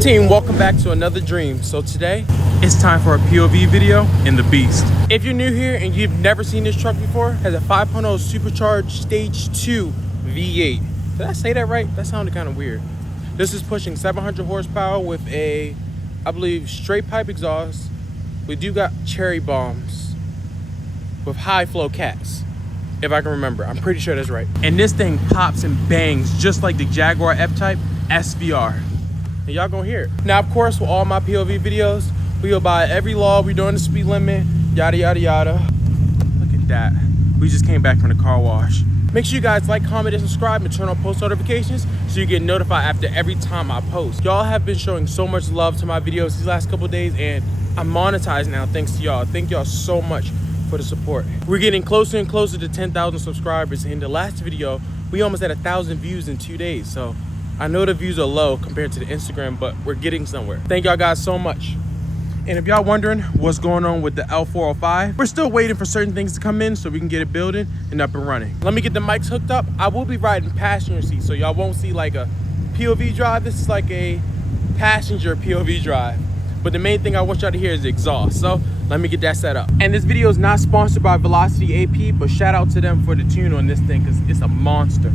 Team, welcome back to another dream. So today, it's time for a POV video in the Beast. If you're new here and you've never seen this truck before, it has a 5.0 supercharged stage 2 V8. Did I say that right? That sounded kind of weird. This is pushing 700 horsepower with a, I believe, straight pipe exhaust. We do got cherry bombs with high flow cats, if I can remember. I'm pretty sure that's right. And this thing pops and bangs just like the Jaguar F-Type SVR. And y'all gonna hear it. Now, of course, with all my POV videos, we go by every law. We doing the speed limit, yada, yada, yada. Look at that. We just came back from the car wash. Make sure you guys like, comment, and subscribe, and turn on post notifications so you get notified after every time I post. Y'all have been showing so much love to my videos these last couple of days, and I'm monetized now thanks to y'all. Thank y'all so much for the support. We're getting closer and closer to 10,000 subscribers. In the last video, we almost had 1,000 views in 2 days. So I know the views are low compared to the Instagram, but we're getting somewhere. Thank y'all guys so much. And if y'all wondering what's going on with the L405, we're still waiting for certain things to come in so we can get it building and up and running. Let me get the mics hooked up. I will be riding passenger seat, so y'all won't see like a POV drive. This is like a passenger POV drive. But the main thing I want y'all to hear is the exhaust. So let me get that set up. And this video is not sponsored by Velocity AP, but shout out to them for the tune on this thing because it's a monster.